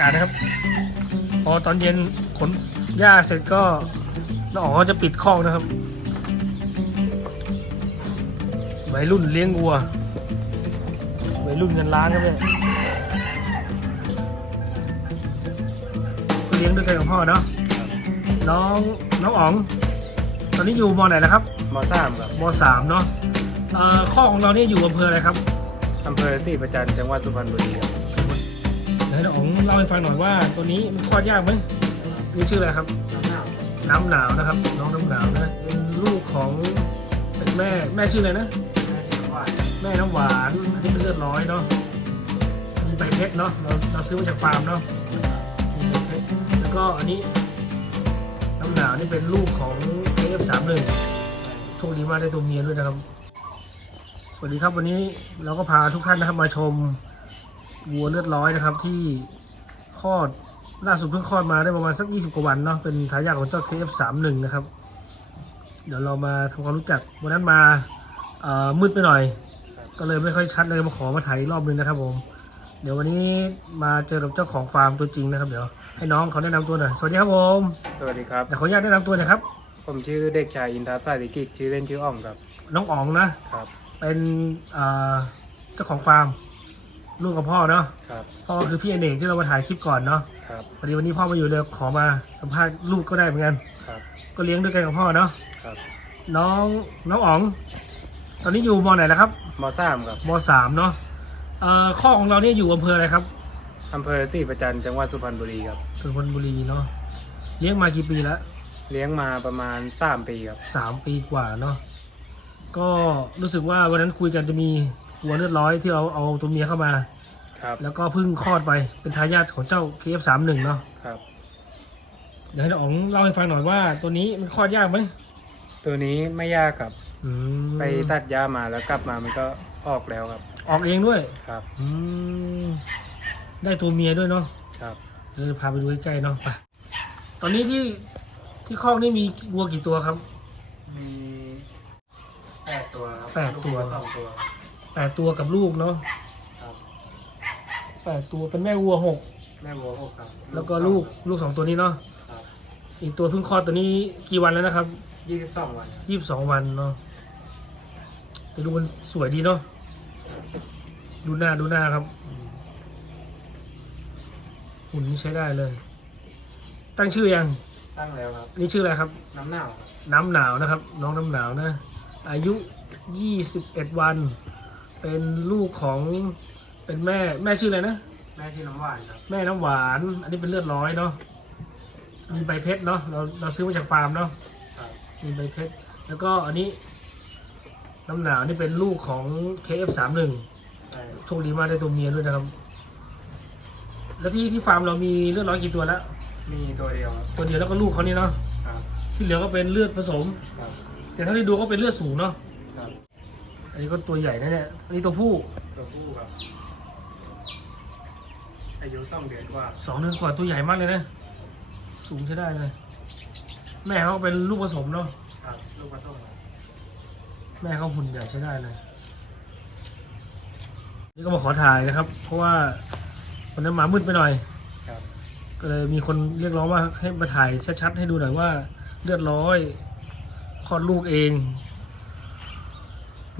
กาศนะครับ พอตอนเย็นขนหญ้าเสร็จก็น้าอ๋อจะปิดคอกนะครับวัยรุ่นเลี้ยงวัววัยรุ่นเงินล้านครับเนี่ยก็เลี้ยงด้วยกันกับพ่อเนาะน้องน้องอ๋อง ตอนนี้อยู่มอไหนแล้วครับมอสามครับมสามเนาะเอ่อข้อของเราเนี่ยอยู่อำเภออะไรครับอำเภอศรีประจันจังหวัดสุพรรณบุรีครับ ไหนน้องอ๋องเล่าให้ฟังหน่อยว่า ตัวนี้มันคลอดยากไหมนี่ชื่ออะไรครับ น้ำหนาวนะครับ น้องน้ำหนาวนะเป็นลูกของเป็นแม่แม่ชื่ออะไรนะ แม่น้ำหวานอันนี้เป็นเลือดร้อยเนาะมีใบเพชรเนาะเราเราซื้อมาจากฟาร์มเนาะมีใบเพชรแล้วก็อันนี้น้ำหนาวนี่เป็นลูกของ KF31 โชคดีมากได้ตัวเมียด้วยนะครับ สวัสดีครับวันนี้เราก็พาทุกท่านนะครับมาชม วัวเลือดร้อยนะครับที่คลอดล่าสุดเพิ่งคลอดมาได้ประมาณสัก 20 กว่าวันเนาะเป็นทายาทของเจ้า KF31 นะครับ เดี๋ยวเรามาทำความรู้จักวันนั้นมาเอ่อมืดไปหน่อย ก็เลยไม่ค่อยชัดเลยมาขอมาถ่ายอีกรอบนึงนะครับผมเดี๋ยววันนี้มาเจอกับเจ้าของฟาร์มตัวจริงนะครับ เดี๋ยวให้น้องเขาแนะนำตัวหน่อยสวัสดีครับผมสวัสดีครับเดี๋ยวขออนุญาตแนะนำตัวหนะครับ ผมชื่อเด็กชายอินทราสายลิกิจชื่อเล่นชื่ออ้อมครับ น้องอ๋องนะครับ เป็นเอ่อเจ้าของฟาร์ม ลูกกับพ่อเนาะครับพ่อคือพี่อเนกที่เรามาถ่ายคลิปก่อนเนาะครับพอดีวันนี้พ่อมาอยู่เลยขอมาสัมภาษณ์ลูกก็ได้เหมือนกัน ครับก็เลี้ยงด้วยกันกับพ่อเนาะครับน้องน้องอ๋อง ตอนนี้อยู่มอไหนแล้วครับมอสามครับมสามเนาะเอ่อข้อของเราเนี่ยอยู่อำเภออะไรครับอำเภอศรีประจันจังหวัดสุพรรณบุรีครับสุพรรณบุรีเนาะเลี้ยงมากี่ปีแล้วเลี้ยงมาประมาณสามปีครับสามปีกว่าเนาะก็รู้สึกว่าวันนั้นคุยกันจะมี วัวเลือดร้อยที่เราเอาตัวเมียเข้ามา ครับ แล้วก็เพิ่งคลอดไปเป็นทายาทของเจ้า KF31 เนาะครับ เดี๋ยวให้น้องอ๋องเล่าให้ฟังหน่อยว่าตัวนี้มันคลอดยากไหมตัวนี้ไม่ยากครับ อืมไปตัดหญ้ามาแล้วกลับมามันก็ออกแล้วครับ ออกเองด้วย ครับ อืมได้ตัวเมียด้วยเนาะครับ เดี๋ยวพาไปดูใกล้ๆเนาะไปตอนนี้ที่ที่คอกนี่มีวัวกี่ตัวครับ มีแปดตัวครับแปดตัว ลูกสองตัว แปดตัวกับลูกเนาะครับแปดตัวเป็นแม่วัวหกแม่วัวหกครับแล้วก็ลูกลูกสองตัวนี้เนาะครับอีกตัวเพิ่งคลอดตัวนี้กี่วันแล้วนะครับยี่สิบสองวันครับยี่สิบสองวันเนาะแต่ดูมันสวยดีเนาะดูหน้าดูหน้าครับหุ่นนี่ใช้ได้เลย ตั้งชื่อยังตั้งแล้วครับนี่ชื่ออะไรครับ น้ำหนาวครับน้ำหนาวนะครับ น้องน้ำหนาวนะ อายุยี่สิบเอ็ดวัน เป็นลูกของเป็นแม่แม่ชื่ออะไรนะ แม่ชื่อน้ำหวานครับ แม่น้ำหวาน อันนี้เป็นเลือดร้อยเนาะมีใบเพชรเนาะเราเราซื้อมาจากฟาร์มเนาะครับมีใบเพชรแล้วก็อันนี้น้ำหนาวนี่เป็นลูกของ KF31 ใช่โชคดีมากได้ตัวเมียด้วยนะครับ แล้วที่ที่ฟาร์มเรามีเลือดร้อยกี่ตัวแล้วมีตัวเดียวครับตัวเดียวแล้วก็ลูกเขานี่เนาะครับที่เหลือก็เป็นเลือดผสม ครับแต่เท่าที่ดูก็เป็นเลือดสูงเนาะครับ อันนี้ก็ตัวใหญ่นะเนี่ย อันนี้ตัวผู้ตัวผู้ครับอายุสองเดือนกว่าสองเดือนกว่าตัวใหญ่มากเลยนะ สูงใช้ได้เลย แม่เขาเป็นลูกผสมเนาะครับลูกผสมครับแม่เขาหุ่นใหญ่ใช้ได้เลย นี่ก็มาขอถ่ายนะครับ เพราะว่าวันนั้นหมามืดไปหน่อยครับก็เลยมีคนเรียกร้องว่าให้มาถ่ายชัดๆให้ดูหน่อยว่า เลือดร้อยคลอดลูกเอง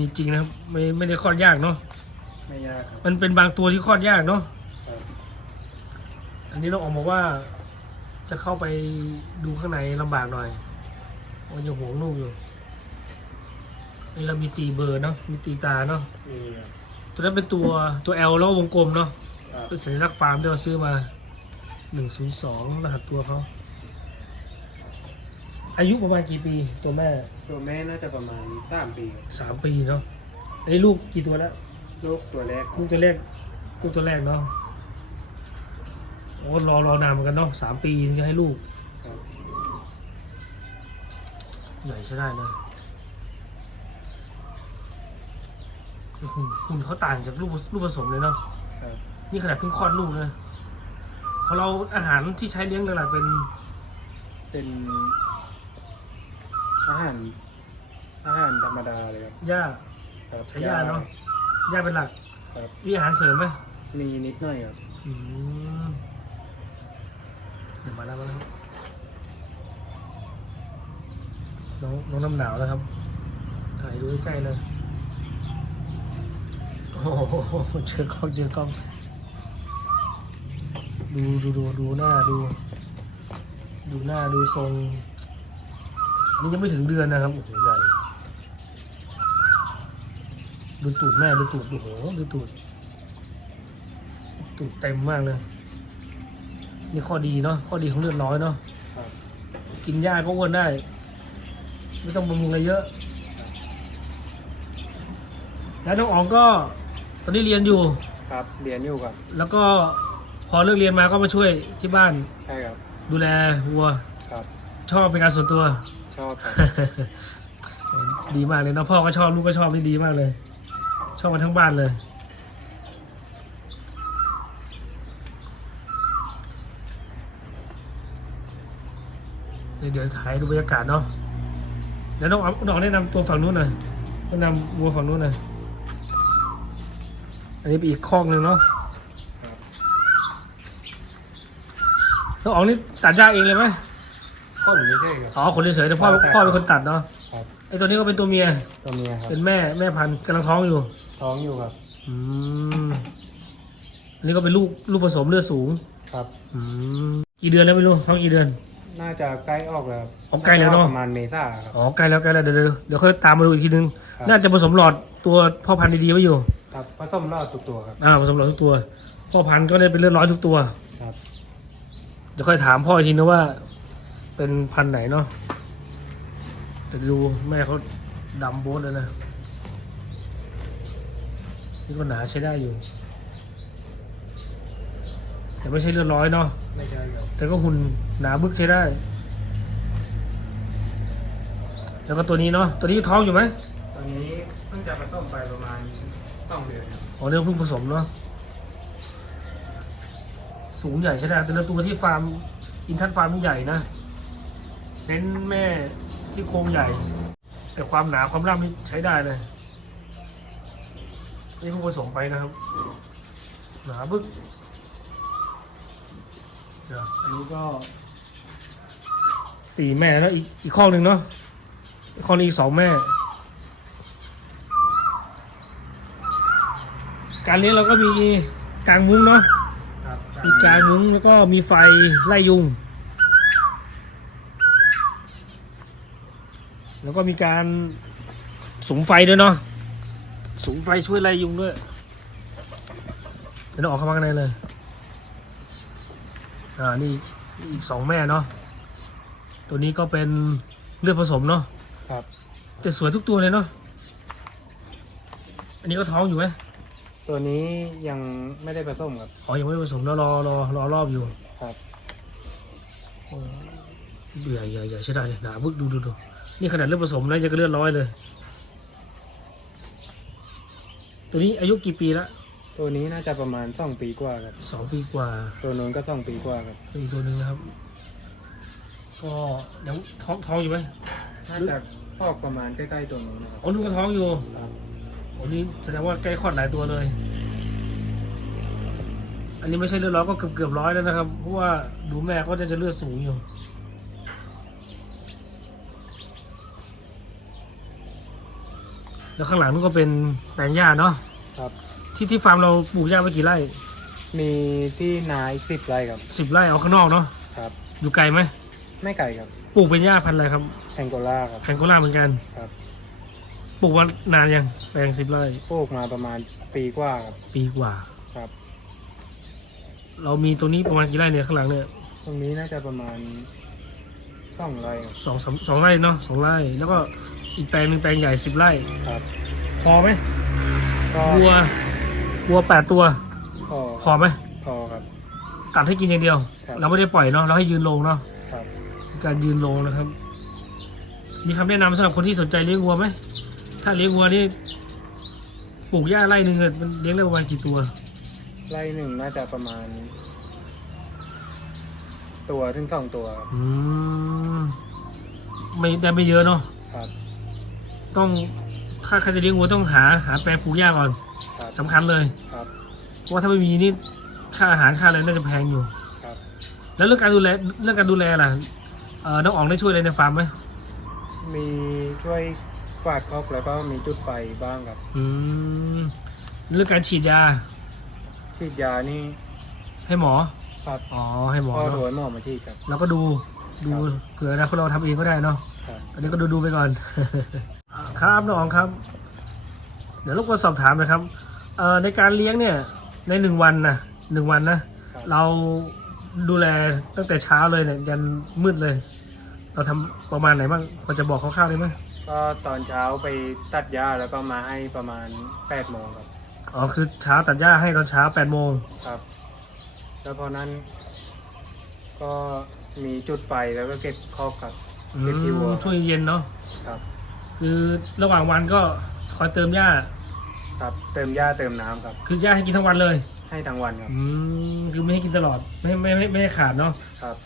มีจริงนะครับไม่ไม่ได้คลอดยากเนาะไม่ยากครับมันเป็นบางตัวที่คลอดยากเนาะครับอันนี้เราออกบอกว่า จะเข้าไปดูข้างในลำบากหน่อยมันยังห่วงลูกอยู่นี่เรามีตีเบอร์เนาะมีตีตาเนาะมีครับตัวนั้นเป็นตัวตัว L แล้ววงกลมเนาะครับเป็นสัญลักษณ์ฟาร์มที่เราซื้อมาหนึ่งศูนย์สองรหัสตัวเขา อายุประมาณกี่ปีตัวแม่ตัวแม่น่าจะประมาณสามปีครับสามปีเนาะอันนี้ลูกกี่ตัวแล้วลูกตัวแรกลูกตัวแรกลูกตัวแรกเนาะโอ้รอรอนานเหมือนกันเนาะสามปีถึงจะให้ลูกครับใหญ่ใช้ได้เลยหุ่นหุ่นเขาต่างจากลูกลูกผสมเลยเนาะครับนี่ขนาดเพิ่งคลอดลูกเลยของเราอาหารที่ใช้เลี้ยงหลักๆเป็น เป็น อาหาร อาหารธรรมดาเลยครับหญ้าครับใช้หญ้าเนาะหญ้าเป็นหลักครับ มีอาหารเสริมไหมมีนิดหน่อยครับอืมมาแล้วมาแล้วน้องน้องน้ำหนาวนะครับ ถ่ายดูใกล้ๆเลย โอ้โหเจอกล้องเจอกล้อง ดูดูดูดูหน้าดู ดูหน้าดูทรง อันนี้ยังไม่ถึงเดือนนะครับโอ้โหใหญ่ดูตูดแม่ดูตูดโอ้โหดูตูดตูดเต็มมากเลย นี่ข้อดีเนาะข้อดีของเลือดน้อยเนาะครับกินหญ้าก็อ้วนได้ ไม่ต้องบำรุงอะไรเยอะ แล้วน้องอ๋องก็ตอนนี้เรียนอยู่ ครับเรียนอยู่ครับ แล้วก็พอเลิกเรียนมาก็มาช่วยที่บ้าน ใช่ครับ ดูแลวัว ครับ ชอบเป็นการส่วนตัว ชอบครับ ดีมากเลยเนาะพ่อก็ชอบลูกก็ชอบนี่ดีมากเลย ชอบกันทั้งบ้านเลยเดี๋ยวเดี๋ยวถ่ายดูบรรยากาศเนาะเดี๋ยวน้องอ๋อน้องแนะนำตัวฝั่งนู้นหน่อยแนะนำวัวฝั่งนู้นหน่อยอันนี้เป็นอีกคอกหนึ่งเนาะครับ น้องอ๋องนี่ตัดหญ้าเองเลยไหม ข้อหนึ่งไม่ใช่ครับ อ๋อคนเฉยๆแต่พ่อครับพ่อเป็นคนตัดเนาะครับ ไอตัวนี้ก็เป็นตัวเมีย ตัวเมียครับ เป็นแม่แม่พันธุ์กำลังท้องอยู่ ท้องอยู่ครับ อืมอันนี้ก็เป็นลูกลูกผสมเลือดสูง ครับ อืมกี่เดือนแล้วไม่รู้ท้องกี่เดือน น่าจะใกล้ออกแล้วครับอ๋อใกล้แล้วเนอะ ประมาณเมษาครับ อ๋อใกล้แล้วใกล้แล้วเดี๋ยวเดี๋ยวเดี๋ยวค่อยตามมาดูอีกทีนึง ครับ น่าจะผสมหลอดตัวพ่อพันธุ์ดีๆไว้อยู่ ครับผสมรอดทุกตัวครับ อ่าผสมหลอดทุกตัว พ่อพันธุ์ก็ได้เป็นเลือดร้อยทุกตัว ครับ เดี๋ยวค่อยถามพ่ออีกทีนะว่า เป็นพันธุ์ไหนเนาะแต่ดูแม่เขาดำโบ๊ทเลยนะนี่ก็หนาใช้ได้อยู่ แต่ไม่ใช่เลือดร้อยเนาะไม่ใช่ครับแต่ก็หุ่นหนาบึกใช้ได้ แล้วก็ตัวนี้เนาะตัวนี้ท้องอยู่ไหมตอนนี้เพิ่งจะผสมไปประมาณสองเดือนครับอ๋อเรื่องเพิ่งผสมเนาะสูงใหญ่ใช่ได้แต่ละตัวที่ฟาร์มอินทัศน์ฟาร์มนี่ใหญ่นะ เน้นแม่ที่โครงใหญ่ แต่ความหนาความร่ำนี่ใช้ได้เลย นี่เพิ่งผสมไปนะครับ หนาบึกเดี๋ยวอันนี้ก็สี่แม่แล้วอีกอีกข้อหนึ่งเนาะอีกข้อนี้อีกสองแม่ การเลี้ยงเราก็มีกางมุ้งเนาะครับมีกางมุ้งแล้วก็มีไฟไล่ยุง แล้วก็มีการสุมไฟด้วยเนาะสุมไฟช่วยไล่ยุงด้วยเดี๋ยวเราออกเข้ามาข้างในเลย อ่า นี่อีกสองแม่เนาะ ตัวนี้ก็เป็นเลือดผสมเนาะ ครับ แต่สวยทุกตัวเลยเนาะ อันนี้ก็ท้องอยู่ไหม ตัวนี้ยังไม่ได้ผสมครับ อ๋อ ยังไม่ได้ผสมแล้วรอรอรอรอบอยู่ ครับโอ้เบื่อใหญ่ใหญ่ใช่ได้เลยหนาบึกดูดูดู นี่ขนาดเลือดผสมนะยังก็เลือดร้อยเลย ตัวนี้อายุกี่ปีละตัวนี้น่าจะประมาณสองปีกว่าครับ สองปีกว่า ตัวนู้นก็สองปีกว่าครับ อีกตัวหนึ่งนะครับ ก็ยังท้องท้องอยู่ไหมน่าจะออกประมาณใกล้ๆตัวนู้นนะครับอ๋อนึกว่าท้องอยู่ครับอันนี้แสดงว่าใกล้คลอดหลายตัวเลย อันนี้ไม่ใช่เลือดร้อยก็เกือบเกือบร้อยแล้วนะครับ เพราะว่าดูแม่ก็จะจะเลือดสูงอยู่ แล้วข้างหลังนู่นก็เป็นแปลงหญ้าเนาะครับ ที่ที่ฟาร์มเราปลูกหญ้าไปกี่ไร่มีที่นาอีกสิบไร่ครับสิบไร่เอาข้างนอกเนาะครับ อยู่ไกลไหมไม่ไกลครับปลูกเป็นหญ้าพันธุ์อะไรครับแองโกลาครับแพงโกล่าเหมือนกันครับ ปลูกมานานยังแปลงสิบไร่ปลูกมาประมาณปีกว่าครับปีกว่า ครับ เรามีตัวนี้ประมาณกี่ไร่เนี่ยข้างหลังเนี่ยตรงนี้น่าจะประมาณ สองไร่ครับสองสามสองไร่เนาะสองไร่ แล้วก็อีกแปลงหนึ่งแปลงใหญ่สิบไร่ครับ พอไหมก็วัววัวแปดตัว พอพอไหมพอครับ ตัดให้กินอย่างเดียว ครับ เราไม่ได้ปล่อยเนาะเราให้ยืนลงเนาะครับ การยืนลงนะครับ มีคำแนะนำสำหรับคนที่สนใจเลี้ยงวัวไหมถ้าเลี้ยงวัวนี่ปลูกหญ้าไร่หนึ่งเนี่ยมันเลี้ยงได้ประมาณกี่ตัว ไร่หนึ่งน่าจะประมาณ ตัวถึงสองตัวครับอืมไม่ได้ไม่เยอะเนาะครับ ต้องถ้าใครจะเลี้ยงวัวต้องหาหาแปลงปลูกหญ้าก่อนครับสำคัญเลยครับเพราะว่าถ้าไม่มีนี่ค่าอาหารค่าอะไรน่าจะแพงอยู่ ครับ แล้วเรื่องการดูแลเรื่องการดูแลล่ะเอ่อน้องอ๋องได้ช่วยอะไรในฟาร์มไหมมีช่วยกวาดคอกแล้วก็มีจุดไฟบ้างครับอืมเรื่องการฉีดยาฉีดยานี่ให้หมอ ครับ อ๋อให้หมอพ่อเนโดอะยหมอมาฉีดครับ เราก็ดูดูครับ เผื่ออนะคนเราทำเองก็ได้เนาะครับอันนี้ก็ดูดูๆไปก่อน ครับน้องอ๋องครับ เดี๋ยวรบกวนสอบถามหนะครับเอ่อในการเลี้ยงเนี่ย ในหนึ่งวันนะหนึ่งวันนะ ครับเราดูแลตั้งแต่เช้าเลยเนี่ยยันมืดเลย เราทำประมาณไหนบ้างพอจะบอกคร่าวๆได้ไหมก็ตอนเช้าไปตัดหญ้าแล้วก็มาให้ประมาณ8โมงครับ อ๋อคือเช้าตัดหญ้าให้ตอนเช้าแปดโมงครับ แล้วพอนั้น ก็มีจุดไฟแล้วก็เก็บคอกครับ อืเก็บที่วัวมช่วงเย็นเนาะครับ คือระหว่างวันก็คอยเติมหญ้า ครับ เติมหญ้าเติมน้ำครับ คือหญ้าให้กินทั้งวันเลย ให้ทั้งวันครับ อืมคือไม่ให้กินตลอดไม่ให้ไม่ไม่ไม่ให้ขาดเนาะครับ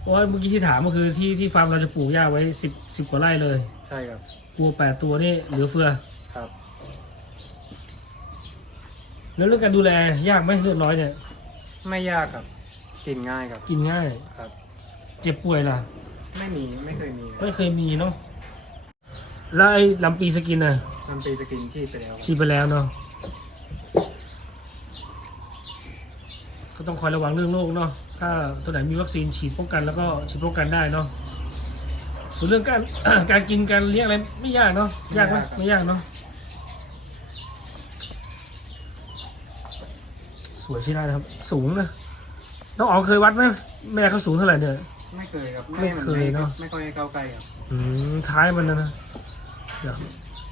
เพราะว่าเมื่อกี้ที่ถามก็คือที่ที่ฟาร์มเราจะปลูกหญ้าไว้สิบสิบกว่าไร่เลยใช่ครับกลัวแปดตัวนี่เหลือเฟือ ครับ แล้วเรื่องการดูแลยากไหมเลือดร้อยเนี่ย ไม่ยากครับกินง่ายครับกินง่าย ครับ เจ็บป่วยล่ะ ไม่มีไม่เคยมีครับไม่เคยมีเนาะแล้วไอ้ลำปีสกินน่ะน้ำปีจะกินขี้ไปแล้วครับฉีดไปแล้วเนาะก็ต้องคอยระวังเรื่องโรคเนาะถ้าตัวไหนมีวัคซีนฉีดป้องกันแล้วก็ฉีดป้องกันได้เนาะส่วนเรื่องการ การกินการเลี้ยงอะไรไม่ยากเนาะยากไหมไม่ยากเนาะ สวยใช่ได้นะครับ สูงนะน้องอ๋องเคยวัดไหมแม่เขาสูงเท่าไหร่เนี่ย ไม่เคยครับไม่เคยเนอะ ไม่ค่อยให้เข้าใกล้ครับอืมท้ายมันนะนะเดี๋ยว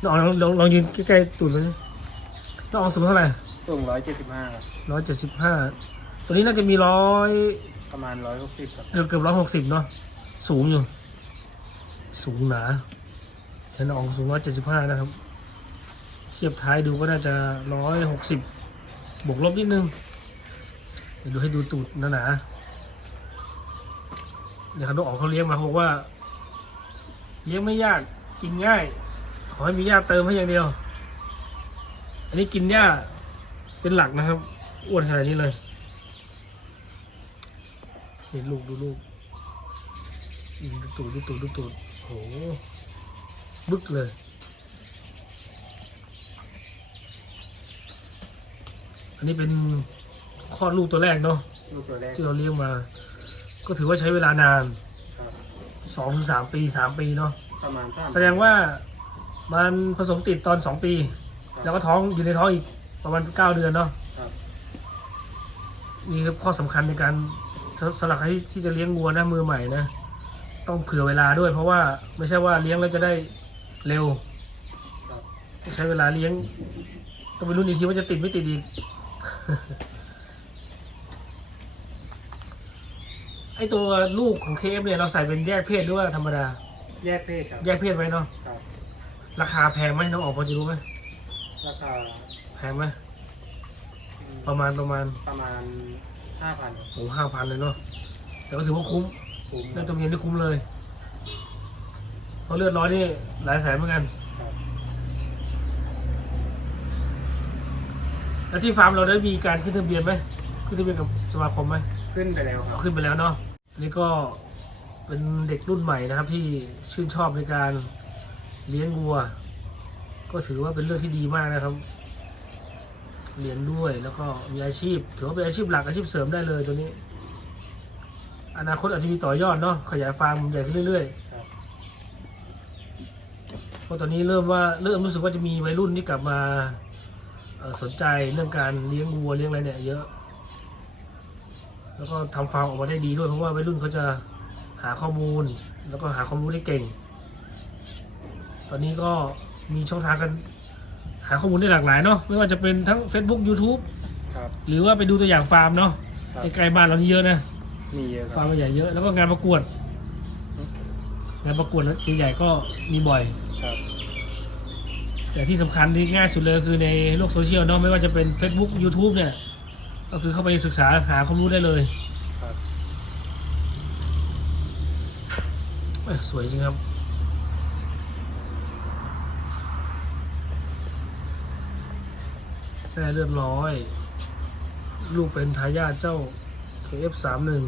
น้องอ๋องลองลองลองยืนใกล้ๆตูดมันสิน้องอ๋องสูงเท่าไหร่สูงร้อยเจ็ดสิบห้าครับร้อยเจ็ดสิบห้าตัวนี้น่าจะมีร้อยประมาณร้อยหกสิบครับเกือบเกือบร้อยหกสิบเนาะสูงอยู่ สูงหนาเห็นน้องอ๋องสูงร้อยเจ็ดสิบห้านะครับ เทียบท้ายดูก็น่าจะร้อยหกสิบ บวกลบนิดนึง เดี๋ยวดูให้ดูตูดหนาๆเดี๋ยครับน้ออ๋อเขาเลี้ยงมาเขาบอกว่า เลี้ยงไม่ยากกินง่าย ขอให้มีหญ้าเติมให้อย่างเดียว อันนี้กินหญ้าเป็นหลักนะครับอ้วนขนาดนี้เลยเห็นลูกดูลูกดูตูดดูตูดดูตูดโหบึกเลย อันนี้เป็นคลอดลูกตัวแรกเนาะลูกตัวแรกที่เราเลี้ยงมา ก็ถือว่าใช้เวลานานครับสองถึงสามปีสามปีเนาะประมาณสามแสดงว่ามันผสมติดตอนสองปีแล้วก็ท้องอยู่ในท้องอีกประมาณเก้าเดือนเนาะครับนี่คือข้อสำคัญในการสำหรับใครที่ที่จะเลี้ยงวัวนะมือใหม่นะต้องเผื่อเวลาด้วย เพราะว่าไม่ใช่ว่าเลี้ยงแล้วจะได้เร็ว ครับใช้เวลาเลี้ยงต้องไปรุ่นอีกทีว่าจะติดไม่ติดอีก ไอตัวลูกของเคฟเนี่ยเราใส่เป็นแยกเพศหรือว่าธรรมดา แยกเพศครับแยกเพศไว้เนาะครับ ราคาแพงไหมน้องออกพอจะรู้ไหมราคาแพงไหมประมาณประมาณประมาณห้าพันโอ้ห้าพันเลยเนาะแต่ก็ถือว่าคุ้มคุ้มได้ตัวเมียที่คุ้มเลยเพราะเลือดร้อยนี่หลายแสนเหมือนกัน ครับ แล้วที่ฟาร์มเราได้มีการขึ้นทะเบียนไหมขึ้นทะเบียนกับสมาคมไหมขึ้นไปแล้วครับ ขึ้นไปแล้วเนาะอันนี่ก็เป็นเด็กรุ่นใหม่นะครับ ที่ชื่นชอบในการเลี้ยงวัว ก็ถือว่าเป็นเรื่องที่ดีมากนะครับ เรียนด้วยแล้วก็มีอาชีพ ถือว่าเป็นอาชีพหลักอาชีพเสริมได้เลยตัวนี้ อนาคตอาจจะมีต่อยอดเนาะขยายฟาร์มใหญ่ขึ้นเรื่อยครับๆเพราะตอนนี้เริ่มว่าเริ่มรู้สึกว่าจะมีวัยรุ่นที่กลับมาเอ่อ สนใจเรื่องการเลี้ยงวัวเลี้ยงอะไรเนี่ยเยอะ แล้วก็ทำฟาร์มออกมาได้ดีด้วยเพราะว่าวัยรุ่นเขาจะหาข้อมูล แล้วก็หาความรู้ได้เก่ง ตอนนี้ก็มีช่องทางกันหาข้อมูลได้หลากหลายเนาะไม่ว่าจะเป็นทั้ง Facebook YouTube ครับหรือว่าไปดูตัวอย่างฟาร์มเนาะครับใกล้ๆบ้านเรานี่เยอะนะมีเยอะคฟารัร์บมใหญ่เยอะแล้วก็งานประกวดงานประกวดใหญ่ๆก็มีบ่อยครับ แต่ที่สำคัญที่ง่ายสุดเลยคือในโลกโซเชียลเนาะไม่ว่าจะเป็น Facebook YouTube เนี่ย ก็คือเข้าไปศึกษาหาความรู้ได้เลยสวยจริงครับแม่เรียบร้อย ลูกเป็นทายาทเจ้า KF31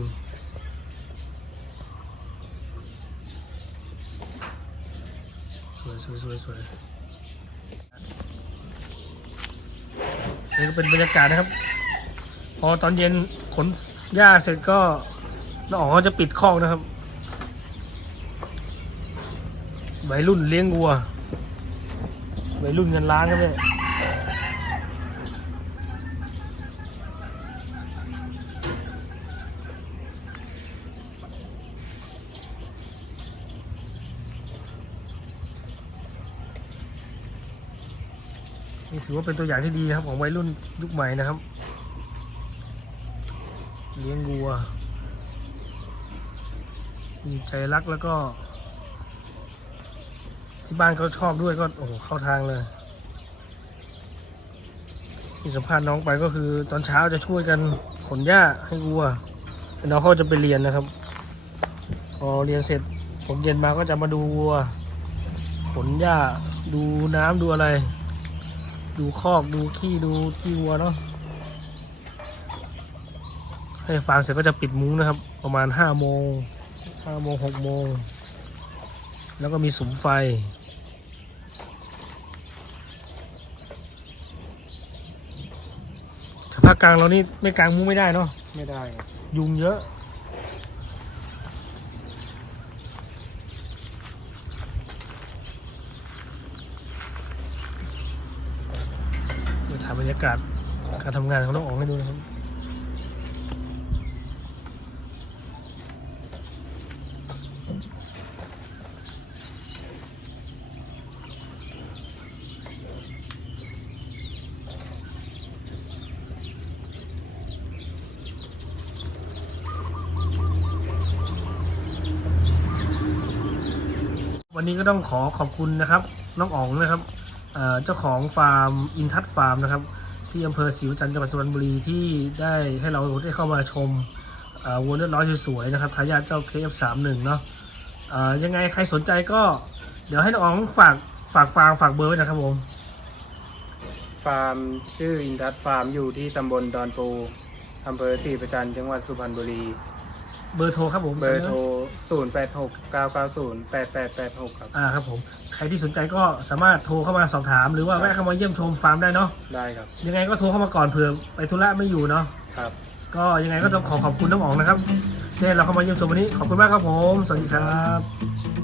สวยสวยสวยสวย นี่ก็เป็นบรรยากาศนะครับ พอตอนเย็นขนหญ้าเสร็จก็น้องอ๋อจะปิดคอกนะครับวัยรุ่นเลี้ยงวัววัยรุ่นเงินล้านครับเนี่ย ถือว่าเป็นตัวอย่างที่ดีครับของวัยรุ่นยุคใหม่นะครับ เลี้ยงวัว มีใจรักแล้วก็ ที่บ้านเขาชอบด้วยก็โอ้โหเข้าทางเลยที่สัมภาษณ์น้องไปก็คือ ตอนเช้าจะช่วยกันขนหญ้าให้วัวแล้วน้องเขาจะไปเรียนนะครับ พอเรียนเสร็จผมเย็นมาก็จะมาดูวัวขนหญ้าดูน้ำดูอะไร ดูคอกดูขี้ดูที่วัวเนาะให้ฟางเสร็จก็จะปิดมุ้งนะครับ ประมาณห้าโมงห้าโมงหกโมง แล้วก็มีสุมไฟ ถ้าภาคกลางเรานี่ไม่กลางมุ้งไม่ได้เนาะไม่ได้ครับยุงเยอะ เดี๋ยวถ่ากาศการทำงานของน้องอ๋องให้ดูนะครับวันนี้ก็ต้องขอขอบคุณนะครับ น้องอ๋องนะครับเอ่อเจ้าของฟาร์มอินทัศฟาร์มนะครับ ที่อำเภอศรีวิจันทร์จังหวัดสุพรรณบุรีที่ได้ให้เราได้เข้ามาชมวัวเลือดร้อยสวยๆนะครับทายาทเจ้า KF31 เนาะเอ่อยังไงใครสนใจก็เดี๋ยวให้น้องอ๋องฝากฝากฟาร์มฝากเบอร์ไว้นะครับผม ฟาร์มชื่ออินดัสฟาร์มอยู่ที่ตำบลดอนปูอำเภอศรีประจันจังหวัดสุพรรณบุรี เบอร์โทรครับผมเบอร์โทร 0 8 6 9 9 0 8 8 8 6 ครับ อ่าครับผม ใครที่สนใจก็สามารถโทรเข้ามาสอบถาม หรือว่าแวะเข้ามาเยี่ยมชมฟาร์มได้เนาะ ได้ครับ ยังไงก็โทรเข้ามาก่อนเผื่อไปธุระไม่อยู่เนาะ ครับ ก็ยังไงก็ต้องขอขอบคุณน้องอ๋องนะครับที่ให้เราเข้ามาเยี่ยมชมวันนี้ ขอบคุณมากครับผม สวัสดีครับ